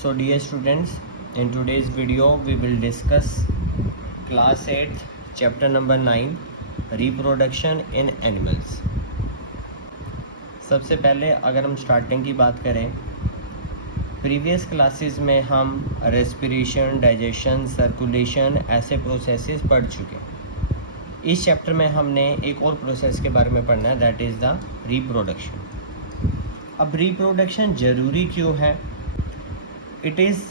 So dear students, in today's video we will discuss class 8 chapter number 9 reproduction in animals. सबसे पहले अगर हम starting की बात करें, प्रीवियस क्लासेस में हम रेस्पिरेशन, डाइजेशन, सर्कुलेशन ऐसे प्रोसेसेस पढ़ चुके हैं. इस चैप्टर में हमने एक और प्रोसेस के बारे में पढ़ना है, दैट इज़ द रिप्रोडक्शन. अब रिप्रोडक्शन ज़रूरी क्यों है? It is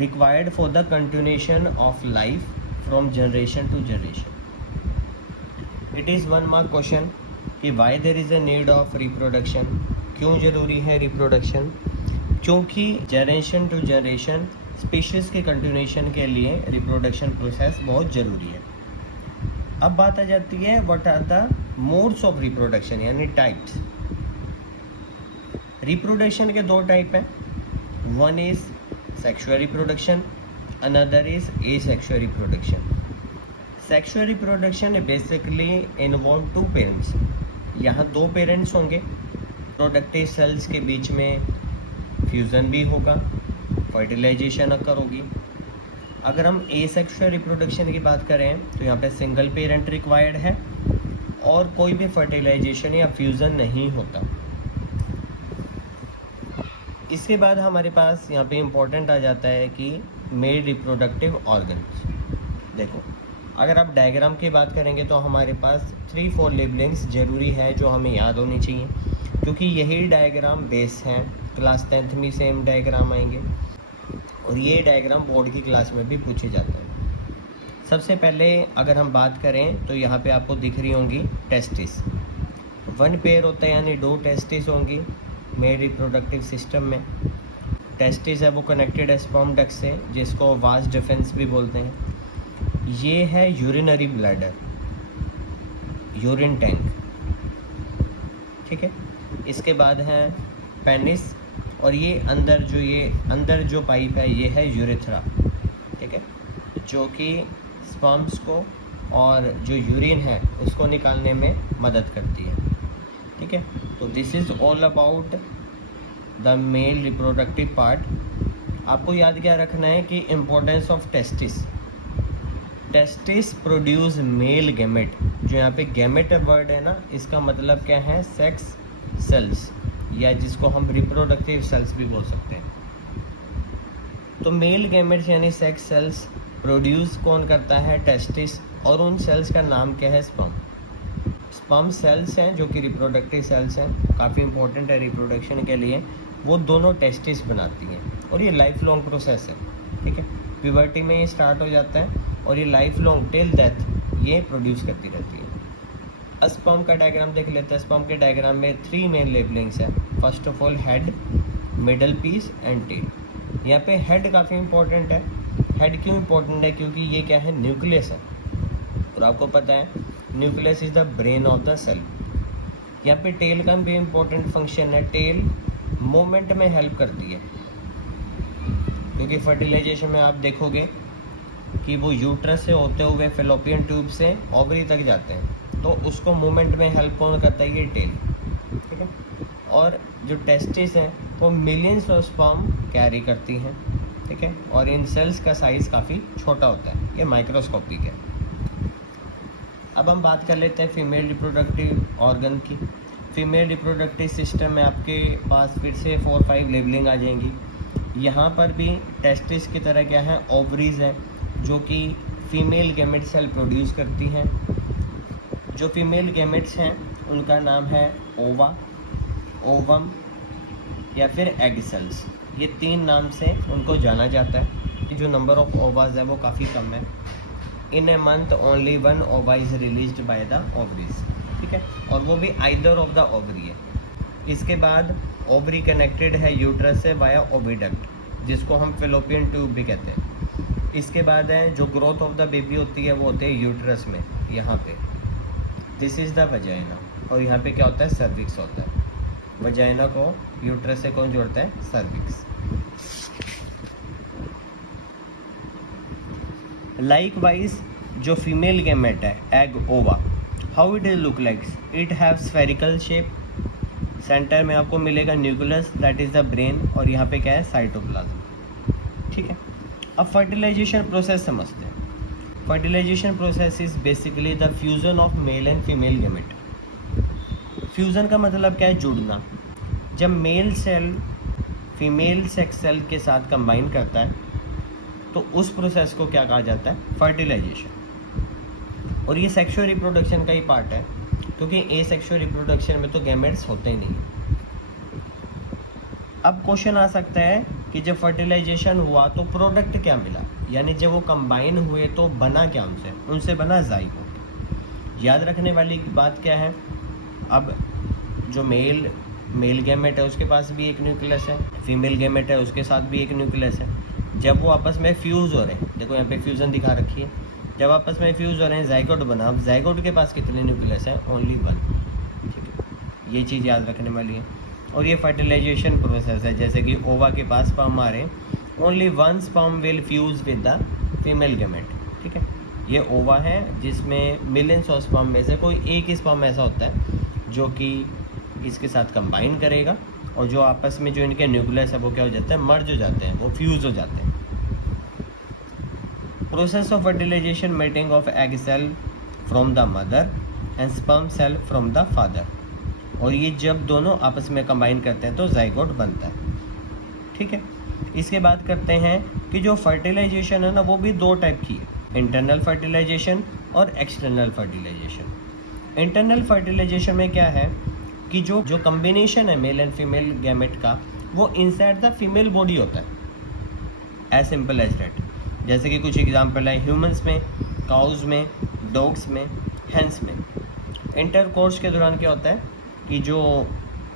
required for the continuation of life from generation to generation. It is one mark question कि why there is a need of reproduction, क्यों ज़रूरी है reproduction? क्योंकि generation to generation species के continuation के लिए reproduction process बहुत ज़रूरी है. अब बात आ जाती है what are the modes of reproduction यानी types. reproduction के दो टाइप हैं. One is sexual reproduction, another is asexual reproduction. Sexual reproduction basically involve two parents. यहाँ दो पेरेंट्स होंगे, प्रोडक्टिव सेल्स के बीच में फ्यूज़न भी होगा, फर्टिलाइजेशन अकर होगी. अगर हम एसेक्सुअल रिप्रोडक्शन की बात करें तो यहाँ पे सिंगल पेरेंट रिक्वायर्ड है और कोई भी फर्टिलाइजेशन या फ्यूज़न नहीं होता. इसके बाद हमारे पास यहाँ पे इम्पोर्टेंट आ जाता है कि मेल रिप्रोडक्टिव ऑर्गन्स. देखो, अगर आप डायग्राम की बात करेंगे तो हमारे पास 3-4 लेबलिंग्स ज़रूरी है जो हमें याद होनी चाहिए, क्योंकि यही डायग्राम बेस हैं. क्लास 10th में सेम डायग्राम आएंगे और ये डायग्राम बोर्ड की क्लास में भी पूछे जाते हैं. सबसे पहले अगर हम बात करें तो यहाँ पे आपको दिख रही होंगी टेस्टिस. 1 पेयर होता है यानी 2 टेस्टिस होंगी मेल रिप्रोडक्टिव सिस्टम में. टेस्टिस है वो कनेक्टेड है स्पर्म डक्ट से, जिसको वास डिफेंस भी बोलते हैं. ये है यूरिनरी ब्लैडर, यूरिन टैंक, ठीक है. इसके बाद है पेनिस और ये अंदर जो पाइप है ये है यूरेथ्रा, ठीक है, जो कि स्पर्म्स को और जो यूरिन है उसको निकालने में मदद करती है, ठीक है. तो this is all about the male reproductive part. आपको याद क्या रखना है कि importance of testis. Testis produce male gamete. जो यहाँ पे गैमेट वर्ड है ना, इसका मतलब क्या है? सेक्स सेल्स, या जिसको हम रिप्रोडक्टिव सेल्स भी बोल सकते हैं. तो मेल गैमेट्स यानी सेक्स सेल्स प्रोड्यूस कौन करता है? टेस्टिस. और उन सेल्स का नाम क्या है? स्पर्म. स्पर्म सेल्स हैं जो कि रिप्रोडक्टिव सेल्स हैं, काफ़ी इंपॉर्टेंट है रिप्रोडक्शन के लिए. वो दोनों टेस्टिस बनाती हैं और ये लाइफ लॉन्ग प्रोसेस है, ठीक है. प्यूबर्टी में ये स्टार्ट हो जाता है और ये लाइफ लॉन्ग टिल डेथ ये प्रोड्यूस करती रहती है. स्पर्म का डायग्राम देख लेते हैं. स्पर्म के डायग्राम में 3 मेन लेबलिंग्स हैं. First of all head, middle piece and tail. यहाँ पे हेड काफ़ी इंपॉर्टेंट है. हेड क्यों इंपॉर्टेंट है? क्योंकि ये क्या है? न्यूक्लियस है. और आपको पता है nucleus is the brain of the cell. यहाँ पे टेल का भी इम्पोर्टेंट फंक्शन है. टेल मूवमेंट में हेल्प करती है, क्योंकि फर्टिलाइजेशन में आप देखोगे कि वो यूट्रस से होते हुए फेलोपियन ट्यूब से ओवरी तक जाते हैं, तो उसको मूवमेंट में हेल्प कौन करता है? ये टेल, ठीक है. और जो टेस्टिस हैं वो मिलियंस ऑफ स्पर्म कैरी करती हैं, ठीक है. और इन सेल्स का साइज़ काफ़ी छोटा होता है, ये माइक्रोस्कोपिक है. अब हम बात कर लेते हैं फीमेल रिप्रोडक्टिव ऑर्गन की. फीमेल रिप्रोडक्टिव सिस्टम में आपके पास फिर से 4-5 लेबलिंग आ जाएंगी. यहाँ पर भी टेस्टिस की तरह क्या है? ओवरीज हैं जो कि फीमेल गैमेट सेल प्रोड्यूस करती हैं. जो फीमेल गैमेट्स हैं उनका नाम है ओवा, ओवम या फिर एग सेल्स. ये 3 नाम से उनको जाना जाता है. जो नंबर ऑफ ओवाज है वो काफ़ी कम है. इन ए मंथ ओनली 1 ओवा is released by the ovaries, ठीक है. और वो भी आइदर ऑफ द ओवरी है. इसके बाद ओवरी कनेक्टेड है यूट्रस से वाया ओविडक्ट, जिसको हम फेलोपियन ट्यूब भी कहते हैं. इसके बाद है जो ग्रोथ ऑफ द बेबी होती है वो होते हैं यूट्रस में, यहाँ पे. This is the vagina. और यहाँ पे क्या होता है? सर्विक्स होता है. वजाइना को यूट्रस से कौन जोड़ता है? सर्विक्स. लाइकवाइज जो फीमेल गैमेट है एग ओवा, how it is look like? It have spherical shape. Centre में आपको मिलेगा nucleus, that is the brain, और यहाँ पे क्या है? साइटोप्लाज्म. ठीक है। अब फर्टिलाइजेशन प्रोसेस समझते हैं। Fertilisation process is basically the fusion of male and female gamete. Fusion का मतलब क्या है? जुड़ना। जब male cell female sex cell के साथ कंबाइन करता है तो उस प्रोसेस को क्या कहा जाता है? फर्टिलाइजेशन। और ये सेक्सुअल रिप्रोडक्शन का ही पार्ट है, क्योंकि ए सेक्सुअल रिप्रोडक्शन में तो गैमेट्स होते ही नहीं। अब क्वेश्चन आ सकता है कि जब फर्टिलाइजेशन हुआ तो प्रोडक्ट क्या मिला, यानी जब वो कंबाइन हुए तो बना क्या उनसे बना ज़ाइगोट। याद रखने वाली बात क्या है? अब जो मेल गैमेट है उसके पास भी एक न्यूक्लियस है, फीमेल गैमेट है उसके साथ भी एक न्यूक्लियस है। जब वो आपस में फ्यूज़ हो रहे हैं, देखो यहाँ पे फ्यूज़न दिखा रखी है, जब आपस में फ्यूज़ हो रहे हैं ज़ाइगोट बना। अब ज़ाइगोट के पास कितने न्यूक्लियस हैं? ओनली 1। ठीक है, ये चीज़ याद रखने वाली है। और ये फर्टिलाइजेशन प्रोसेस है, जैसे कि ओवा के पास स्पर्म आ रहे हैं, only 1 sperm will fuse with the female gamete. ठीक है, ये ओवा है जिसमें मिलियंस ऑफ स्पर्म में से कोई एक ही स्पर्म ऐसा होता है जो कि इसके साथ कंबाइन करेगा, और जो आपस में जो इनके न्यूक्लियस है वो क्या हो जाता है? मर्ज हो जाते हैं, वो फ्यूज़ हो जाते हैं। Process of fertilisation, mating of egg cell from the mother and sperm cell from the father. और ये जब दोनों आपस में कंबाइन करते हैं तो ज़ाइगोट बनता है। ठीक है, इसके बाद करते हैं कि जो फर्टिलाइजेशन है ना वो भी 2 टाइप की है, इंटरनल फर्टिलाइजेशन और एक्सटर्नल फर्टिलाइजेशन। इंटरनल फर्टिलाइजेशन में क्या है कि जो कम्बिनेशन है मेल एंड फीमेल गैमेट का, वो इनसाइड द फीमेल बॉडी होता है, एज सिंपल एज दैट। जैसे कि कुछ एग्जांपल है ह्यूमंस में, काउज में, डॉग्स में, हेंस में। इंटरकोर्स के दौरान क्या होता है कि जो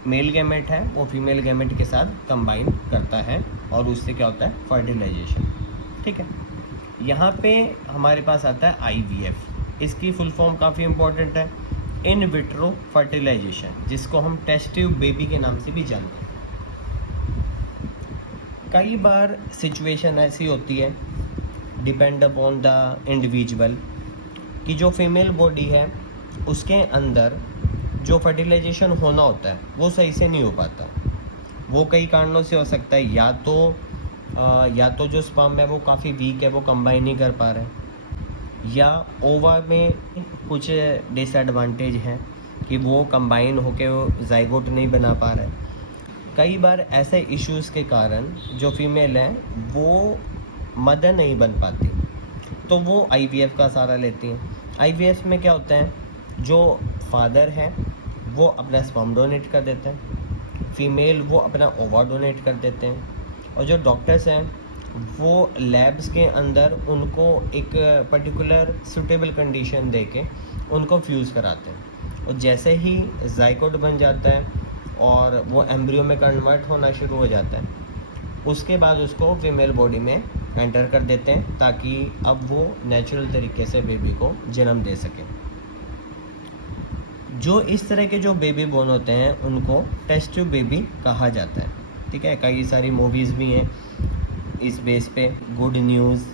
मेल गैमेट है वो फीमेल गैमेट के साथ कंबाइन करता है और उससे क्या होता है? फर्टिलाइजेशन। ठीक है, यहाँ पे हमारे पास आता है IVF। इसकी फुल फॉर्म काफ़ी इंपॉर्टेंट है, इन विट्रो फर्टिलाइजेशन, जिसको हम टेस्ट ट्यूब बेबी के नाम से भी जानते हैं। कई बार सिचुएशन ऐसी होती है, डिपेंड अपॉन द इंडिविजुअल, कि जो फीमेल बॉडी है उसके अंदर जो फर्टिलाइजेशन होना होता है वो सही से नहीं हो पाता। वो कई कारणों से हो सकता है, या तो जो स्पर्म है वो काफ़ी वीक है, वो कंबाइन नहीं कर पा रहे हैं, या ओवा में कुछ डिसएडवांटेज है कि वो कंबाइन होके वो ज़ाइगोट नहीं बना पा रहा है। कई बार ऐसे इश्यूज़ के कारण जो फीमेल है वो मदर नहीं बन पाती, तो वो IVF का सहारा लेती हैं। IVF में क्या होता है, जो फादर है वो अपना स्पर्म डोनेट कर देते हैं, फीमेल वो अपना ओवा डोनेट कर देते हैं, और जो डॉक्टर्स हैं वो लैब्स के अंदर उनको एक पर्टिकुलर सूटेबल कंडीशन देके उनको फ्यूज़ कराते हैं। और जैसे ही ज़ाइगोट बन जाता है और वो एम्ब्रियो में कन्वर्ट होना शुरू हो जाता है, उसके बाद उसको फीमेल बॉडी में एंटर कर देते हैं, ताकि अब वो नेचुरल तरीके से बेबी को जन्म दे सके। जो इस तरह के जो बेबी बोर्न होते हैं उनको टेस्ट ट्यूब बेबी कहा जाता है। ठीक है, कई सारी मूवीज़ भी हैं इस बेस पे, गुड न्यूज़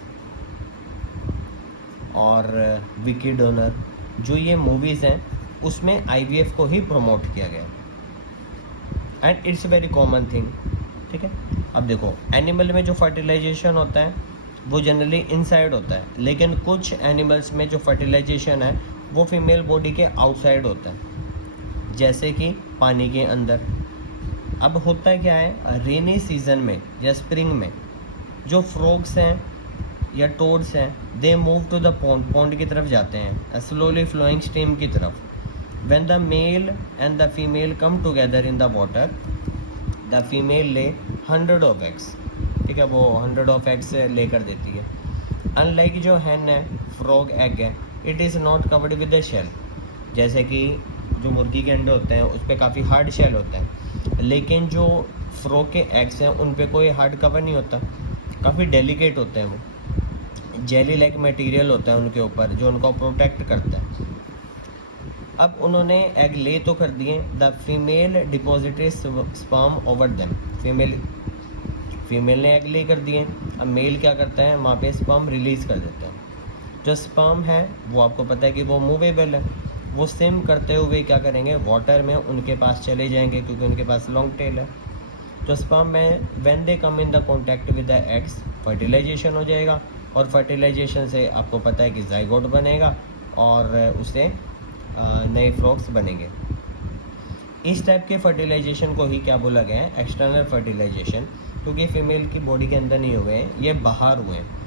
और विकी डोनर, जो ये मूवीज़ हैं उसमें IVF को ही प्रमोट किया गया, and it's very common thing. ठीक है, अब देखो एनिमल में जो फर्टिलाइजेशन होता है वो जनरली इनसाइड होता है, लेकिन कुछ एनिमल्स में जो फर्टिलाइजेशन है वो फीमेल बॉडी के आउटसाइड होता है, जैसे कि पानी के अंदर। अब होता क्या है, रेनी सीजन में या स्प्रिंग में जो फ्रॉग्स हैं या टोड्स हैं, they move to the pond की तरफ जाते हैं, स्लोली फ्लोइंग स्ट्रीम की तरफ। When the male and the female come together in the water, the female lay 100 of eggs. ठीक है, वो 100 ऑफ एग्स लेकर देती है। अनलाइक जो हैन है, फ्रॉग एग है, it is not covered with the shell. जैसे कि जो मुर्गी के अंडे होते हैं उस पर काफ़ी हार्ड शेल होता है, लेकिन जो फ्रॉग के एग्स हैं उन पर कोई हार्ड कवर नहीं होता, काफ़ी डेलिकेट होते हैं, वो जेली लाइक मटेरियल होता है उनके ऊपर जो उनको प्रोटेक्ट करता है। अब उन्होंने एग ले तो कर दिए, the female deposited sperm over them. Female ने एग ले कर दिए, अब मेल क्या करता है, वहाँ पे स्पर्म रिलीज़ कर देता है। जो स्पर्म है वो आपको पता है कि वो मूवेबल है, वो स्विम करते हुए क्या करेंगे, वाटर में उनके पास चले जाएंगे, क्योंकि उनके पास लॉन्ग टेल है। तो स्पर्म में when they come in the contact with the eggs fertilisation हो जाएगा, और फर्टिलाइजेशन से आपको पता है कि जाइगोट बनेगा और उससे नए फ्रॉक्स बनेंगे। इस टाइप के फर्टिलाइजेशन को ही क्या बोला गया है, एक्सटर्नल फर्टिलाइजेशन, क्योंकि फीमेल की बॉडी के अंदर नहीं हुए हैं, ये बाहर हुए हैं।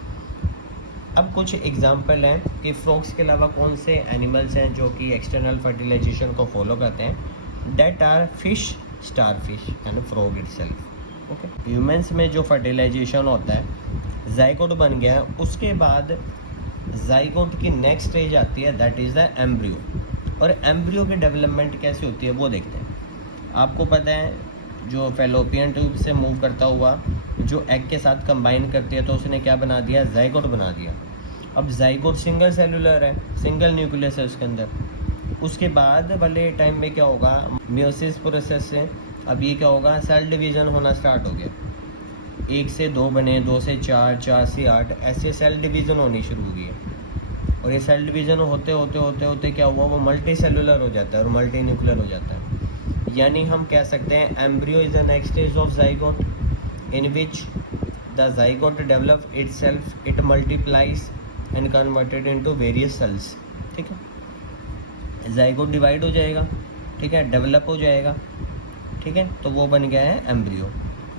अब कुछ एग्जांपल हैं कि फ्रॉक्स के अलावा कौन से एनिमल्स हैं जो कि एक्सटर्नल फर्टिलाइजेशन को फॉलो करते हैं। That are fish, star fish and frog itself. Okay, humans में जो फर्टिलाइजेशन होता है, जाइगोट बन गया, उसके बाद जाइगोट की नेक्स्ट स्टेज आती है, दैट इज़ द एम्ब्रियो। और एम्ब्रियो की डेवलपमेंट कैसे होती है वो देखते हैं। आपको पता है जो फैलोपियन ट्यूब से मूव करता हुआ जो एग के साथ कंबाइन करती है, तो उसने क्या बना दिया, जाइगोट बना दिया। अब जाइगोट सिंगल सेलुलर है, सिंगल न्यूक्लियस है उसके अंदर। उसके बाद वाले टाइम में क्या होगा, मियोसिस प्रोसेस से अब ये क्या होगा, सेल डिवीज़न होना स्टार्ट हो गया। 1 से 2 बने, 2 से 4, 4 से 8, ऐसे सेल डिवीज़न होनी शुरू हुई है। और ये सेल डिवीज़न होते होते होते होते क्या हुआ, वो मल्टी सेलुलर हो जाता है और मल्टी न्यूक्लियर हो जाता है। यानी हम कह सकते हैं embryo is the next stage of zygote in which the zygote develop itself, it multiplies and converted into various cells। ठीक है, जाइगोट डिवाइड हो जाएगा, ठीक है, डेवलप हो जाएगा, ठीक है, तो वो बन गया है एम्ब्रियो।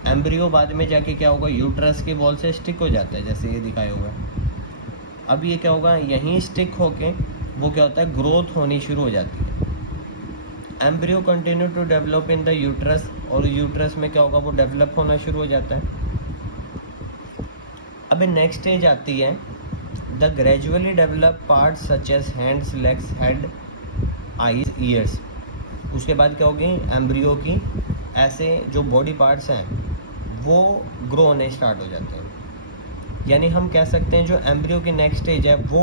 एम्ब्रियो बाद में जाके क्या होगा, यूट्रस की वॉल से स्टिक हो जाता है, जैसे ये दिखाया हुआ है। अब ये क्या होगा, यहीं स्टिक होके वो क्या होता है, ग्रोथ होनी शुरू हो जाती है। Embryo continue to develop in the uterus, और यूट्रस में क्या होगा, वो डेवलप होना शुरू हो जाता है। अब नेक्स्ट स्टेज आती है the gradually develop parts such as hands, legs, head, eyes, ears. उसके बाद क्या होगी, एम्ब्रियो की ऐसे जो बॉडी पार्ट्स हैं वो ग्रो होने स्टार्ट हो जाते हैं। यानी हम कह सकते हैं जो एम्ब्रियो की नेक्स्ट स्टेज है वो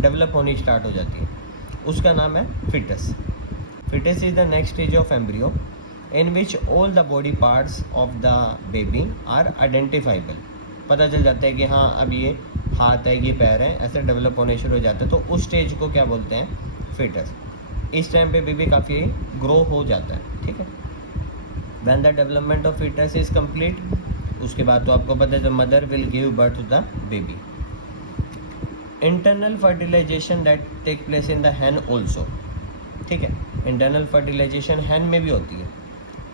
डेवलप होनी स्टार्ट हो जाती है, उसका नाम है foetus. Fetus is the next stage of embryo in which all the body parts of the baby are identifiable। पता चल जाता है कि हाँ अब ये हाथ है, ये पैर है, ऐसे डेवलप होने शुरू हो जाता है। तो उस स्टेज को क्या बोलते हैं, फिटस। इस टाइम पे बेबी काफ़ी ग्रो हो जाता है, ठीक है। When the development of fetus is complete, उसके बाद तो आपको पता है the mother will give birth to the baby। Internal fertilization that take place in the hen also, ठीक है। इंटरनल फर्टिलाइजेशन हैन में भी होती है,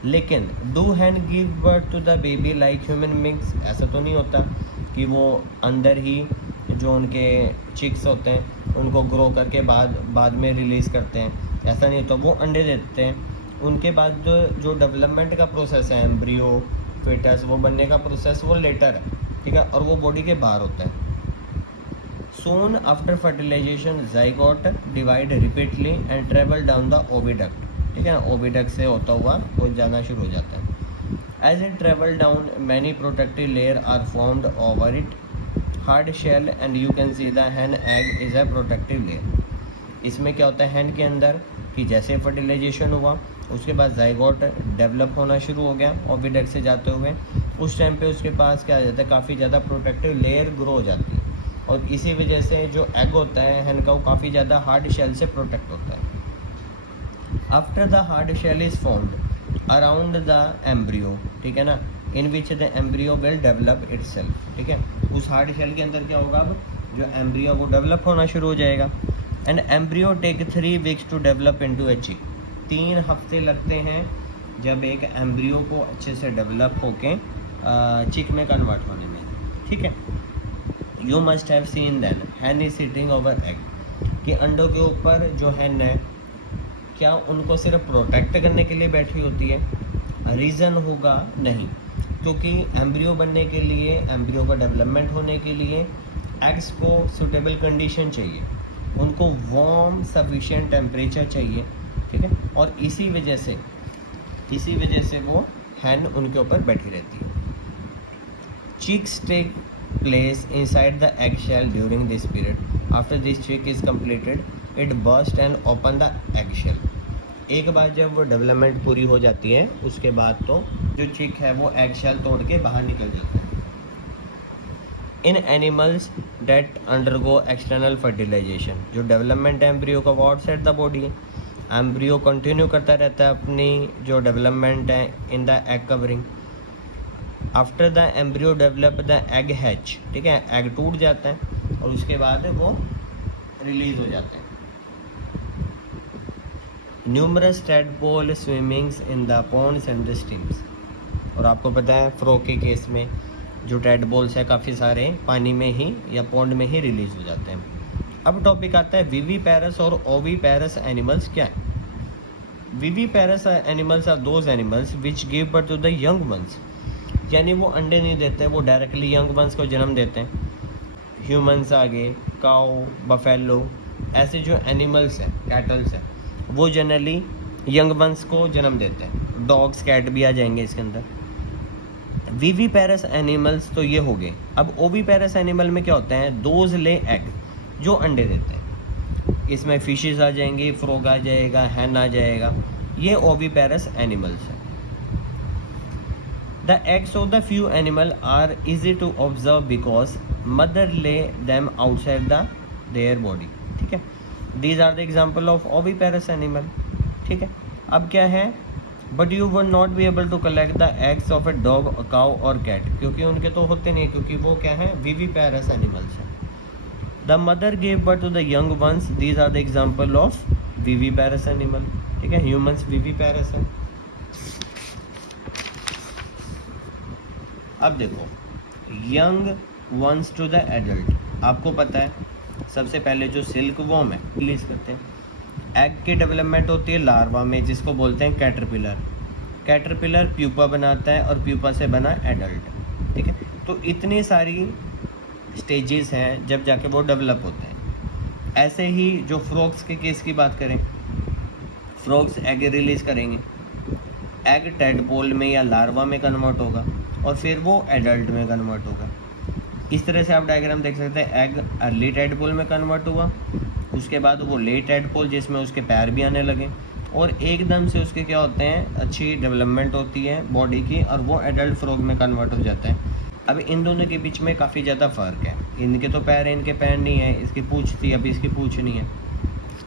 लेकिन do hen give birth to the baby like human beings, ऐसा तो नहीं होता कि वो अंदर ही जो उनके चिक्स होते हैं उनको ग्रो करके बाद में रिलीज़ करते हैं, ऐसा नहीं होता। वो अंडे देते हैं, उनके बाद जो डेवलपमेंट का प्रोसेस है, एम्ब्रियो, फेटस, वो बनने का प्रोसेस वो लेटर है, ठीक है, और वो बॉडी के बाहर होता है। Soon after fertilization, zygote divide repeatedly and travel down the oviduct, ठीक है, ओविडक्ट से होता हुआ वो जाना शुरू हो जाता है। As it travel down, many protective layer are formed over it, hard shell, and you can see the hen egg is a protective layer। इसमें क्या होता है hen के अंदर कि जैसे फर्टिलाइजेशन हुआ उसके बाद जाइगोट डेवलप होना शुरू हो गया ओविडक्ट से जाते हुए, उस टाइम पे उसके पास क्या आ जाता है, काफ़ी ज़्यादा प्रोटेक्टिव लेयर ग्रो हो जाती है, और इसी वजह से जो एग होता है हैन का वो काफ़ी ज़्यादा हार्ड शेल से प्रोटेक्ट होता है। After the hard shell is formed around the embryo, ठीक है ना, in which the embryo will develop itself, ठीक है। उस हार्ड शेल के अंदर क्या होगा, अब जो एम्ब्रियो वो डेवलप होना शुरू हो जाएगा। And embryo take 3 weeks to develop into a chick. 3 हफ्ते लगते हैं जब एक एम्ब्रियो को अच्छे से डेवलप होके चिक में कन्वर्ट होने में, ठीक है। You must have seen then hen is sitting over egg, कि अंडों के ऊपर जो हैन है क्या उनको सिर्फ प्रोटेक्ट करने के लिए बैठी होती है, रीज़न होगा नहीं, क्योंकि एम्ब्रियो बनने के लिए, एम्ब्रियो का डेवलपमेंट होने के लिए एग्स को सूटेबल कंडीशन चाहिए, उनको वार्म सफिशिएंट टेम्परेचर चाहिए, ठीक है, और इसी वजह से वो हैन उनके ऊपर बैठी रहती है। Chicks take place inside the eggshell during this period. After this chick is completed, it burst and open the eggshell। एक बार जब वो डेवलपमेंट पूरी हो जाती है उसके बाद तो जो चिक है वो एगशेल तोड़ के बाहर निकल जाता है। In animals that undergo external fertilization, जो डेवलपमेंट एम्ब्रियो का वो आउटसाइड द बॉडी है, एम्ब्रियो कंटिन्यू करता रहता है अपनी जो डेवलपमेंट है in the egg covering. After the embryo develop the egg hatch, ठीक है, एग टूट जाता है और उसके बाद वो रिलीज हो जाते हैं। Numerous tadpole swimmings in the ponds and streams, और आपको पता है फ्रॉग के केस में जो टैडपोल्स है काफ़ी सारे पानी में ही या पॉन्ड में ही रिलीज हो जाते हैं। अब टॉपिक आता है विविपेरस और ओविपेरस एनिमल्स क्या है। Viviparous animals are those animals which give birth to the young ones, यानी वो अंडे नहीं देते, वो डायरेक्टली यंग वंस को जन्म देते हैं। ह्यूमंस आगे, काऊ, बफेलो, ऐसे जो एनिमल्स हैं, कैटल्स हैं, वो जनरली यंग वंस को जन्म देते हैं। डॉग्स, कैट भी आ जाएंगे इसके अंदर। विविपेरस एनिमल्स तो ये हो गए। अब ओविपेरस एनिमल में क्या होता है, दोज ले एग, जो अंडे देते हैं। इसमें फिशेस आ जाएंगी, फ्रॉग आ जाएगा, हैन आ जाएगा, ये ओविपेरस एनिमल्स हैं। The eggs of the few animal are easy to observe because mother lay them outside the their body, ठीक है। These are the example of oviparous animal, ठीक है। अब क्या है, but you would not be able to collect the eggs of a dog, cow और cat, क्योंकि उनके तो होते नहीं, क्योंकि वो क्या है, विविपेरस एनिमल्स हैं। The mother gave birth to the young ones, these are the example of viviparous animal, ठीक है। ह्यूमंस विविपेरस है। अब देखो, young ones to the adult, आपको पता है सबसे पहले जो सिल्क वॉर्म है रिलीज करते हैं। एग की डेवलपमेंट होती है लार्वा में, जिसको बोलते हैं कैटरपिलर। कैटरपिलर प्यूपा बनाता है और प्यूपा से बना एडल्ट, ठीक है। तो इतनी सारी स्टेजेस हैं जब जाके वो डेवलप होते हैं। ऐसे ही जो फ्रॉग्स के केस की बात करें, फ्रॉग्स एग रिलीज करेंगे, एग टैडपोल में या लार्वा में कन्वर्ट होगा और फिर वो एडल्ट में कन्वर्ट होगा। इस तरह से आप डायग्राम देख सकते हैं, एग अर्ली टैडपोल में कन्वर्ट हुआ, उसके बाद वो लेट टैडपोल जिसमें उसके पैर भी आने लगे, और एकदम से उसके क्या होते हैं, अच्छी डेवलपमेंट होती है बॉडी की, और वो एडल्ट फ्रॉग में कन्वर्ट हो जाता है। अब इन दोनों के बीच में काफ़ी ज़्यादा फ़र्क है। इनके तो पैर हैं, इनके पैर नहीं है, इसकी पूँछ थी, अभी इसकी पूँछ नहीं है।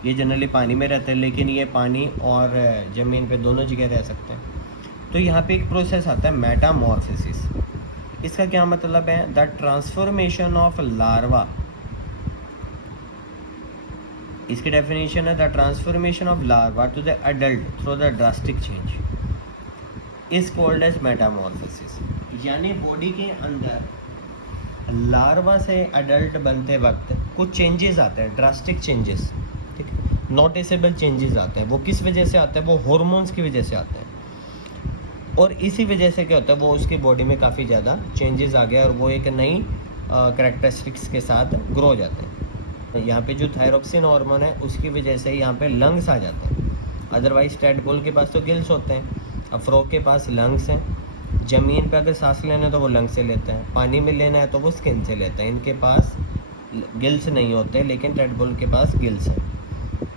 ये जनरली पानी में रहते हैं, लेकिन ये पानी और ज़मीन पे दोनों जगह रह सकते हैं। तो यहाँ पे एक प्रोसेस आता है मेटामॉर्फोसिस। इसका क्या मतलब है, द ट्रांसफॉर्मेशन ऑफ लार्वा, इसकी डेफिनेशन है the transformation of larva to the adult through the drastic change is called as metamorphosis. यानी बॉडी के अंदर लार्वा से एडल्ट बनते वक्त कुछ चेंजेस आते हैं, ड्रास्टिक चेंजेस, ठीक है, नोटिसेबल चेंजेस आते हैं। वो किस वजह से आते हैं, वो हॉर्मोन्स की वजह से आते हैं, और इसी वजह से क्या होता है, वो उसकी बॉडी में काफ़ी ज़्यादा चेंजेस आ गया और वो एक नई कैरेक्टरिस्टिक्स के साथ ग्रो हो जाते हैं। यहाँ पे जो थायरोक्सिन हार्मोन है उसकी वजह से यहाँ पे लंग्स आ जाते हैं। अदरवाइज टैडपोल के पास तो गिल्स होते हैं, अब फ्रॉग के पास लंग्स हैं। ज़मीन पे अगर सांस लेना है तो वो लंग्स से लेते हैं, पानी में लेना है तो वो स्किन से लेते हैं। इनके पास गिल्स नहीं होते, लेकिन टैडपोल के पास गिल्स हैं।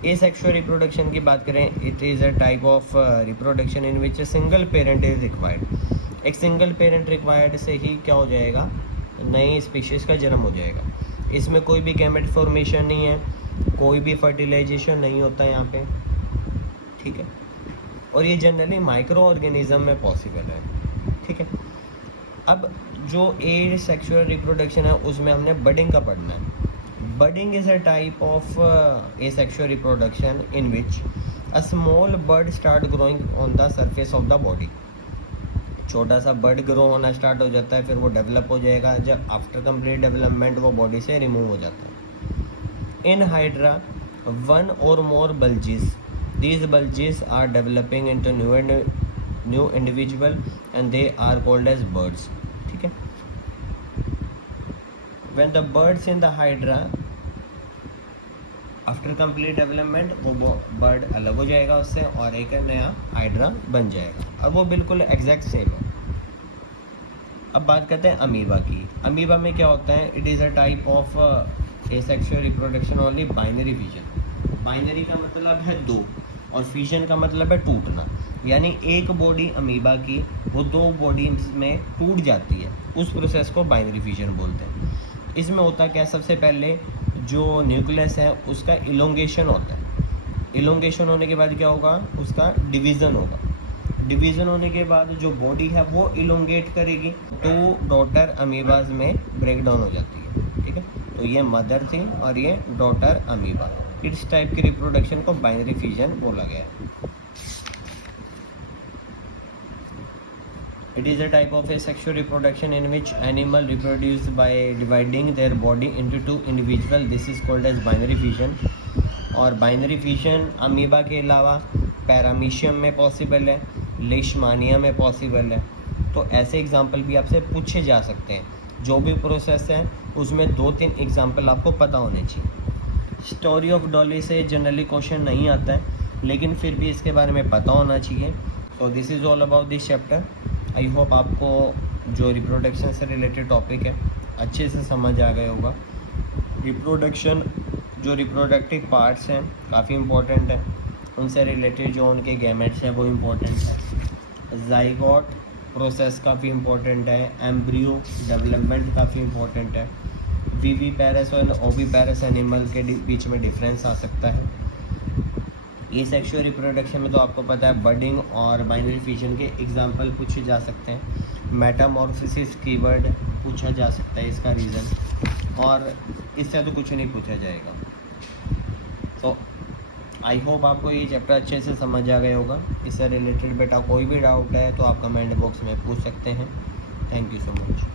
एसेक्सुअल रिप्रोडक्शन की बात करें, it is a type of reproduction in which single parent is required. एक सिंगल पेरेंट रिक्वायर्ड से ही क्या हो जाएगा, नई स्पीशीज़ का जन्म हो जाएगा। इसमें कोई भी गैमेट फॉर्मेशन नहीं है, कोई भी फर्टिलाइजेशन नहीं होता है यहाँ पे, ठीक है। और ये जनरली माइक्रो ऑर्गेनिज्म में पॉसिबल है, ठीक है। अब जो एसेक्सुअल रिप्रोडक्शन है उसमें हमने बडिंग का पढ़ना है। Budding is a type of asexual reproduction in which a small bud start growing on the surface of the body। छोटा सा बर्ड ग्रो होना स्टार्ट हो जाता है, फिर वो डेवलप हो जाएगा। जब आफ्टर कंप्लीट डेवलपमेंट वो बॉडी से रिमूव हो जाता है। इन हाइड्रा वन और more bulges, these bulges are developing into new individual and they are called as birds, ठीक है। When the birds in the hydra after complete development वो bird अलग हो जाएगा उससे और एक नया हाइड्रा बन जाएगा। अब वो बिल्कुल एग्जैक्ट सेम है। अब बात करते हैं अमीबा की। अमीबा में क्या होता है, it is a type of asexual reproduction only binary fission. Binary का मतलब है दो और फिजन का मतलब है टूटना, यानी एक बॉडी अमीबा की वो दो बॉडीज में टूट जाती है, उस प्रोसेस को बाइनरी फिजन बोलते हैं। इसमें होता क्या, सबसे पहले जो न्यूक्लियस है उसका इलोंगेशन होता है। इलोंगेशन होने के बाद क्या होगा, उसका डिवीज़न होगा। डिवीज़न होने के बाद जो बॉडी है वो इलोंगेट करेगी, तो डॉटर अमीबाज में ब्रेक डाउन हो जाती है, ठीक है। तो ये मदर थी और ये डॉटर अमीबा। इस टाइप की रिप्रोडक्शन को बाइनरी फ्यूजन बोला गया है। It is a type of asexual reproduction in which animal reproduce by dividing their body into two individual. This is called as binary fission. और बाइनरी फिशन अमीबा के अलावा paramecium में possible है, लेशमानिया में possible है। तो ऐसे एग्जांपल भी आपसे पूछे जा सकते हैं। जो भी प्रोसेस है उसमें 2-3 एग्जांपल आपको पता होने चाहिए। स्टोरी ऑफ डॉली से जनरली क्वेश्चन नहीं आता है, लेकिन फिर भी इसके बारे में पता होना चाहिए। So this is all about this chapter. I hope आपको जो रिप्रोडक्शन से रिलेटेड टॉपिक है अच्छे से समझ आ गया होगा। रिप्रोडक्शन जो रिप्रोडक्टिव पार्ट्स हैं काफ़ी इम्पोर्टेंट है, उनसे रिलेटेड जो उनके गैमेट्स हैं वो इम्पोर्टेंट है। ज़ाइगोट प्रोसेस काफ़ी इम्पोर्टेंट है। एम्ब्रियो डेवलपमेंट काफ़ी इम्पोर्टेंट है। विविपेरस और ओविपेरस एनिमल के बीच में डिफरेंस आ सकता है। एसेक्सुअल रिप्रोडक्शन में तो आपको पता है बडिंग और बाइनरी फिशन के एग्जांपल पूछे जा सकते हैं। मेटामॉर्फोसिस कीवर्ड पूछा जा सकता है इसका रीज़न, और इससे तो कुछ नहीं पूछा जाएगा। तो आई होप आपको ये चैप्टर अच्छे से समझ आ गया होगा। इससे रिलेटेड बेटा कोई भी डाउट है तो आप कमेंट बॉक्स में पूछ सकते हैं। Thank you so much.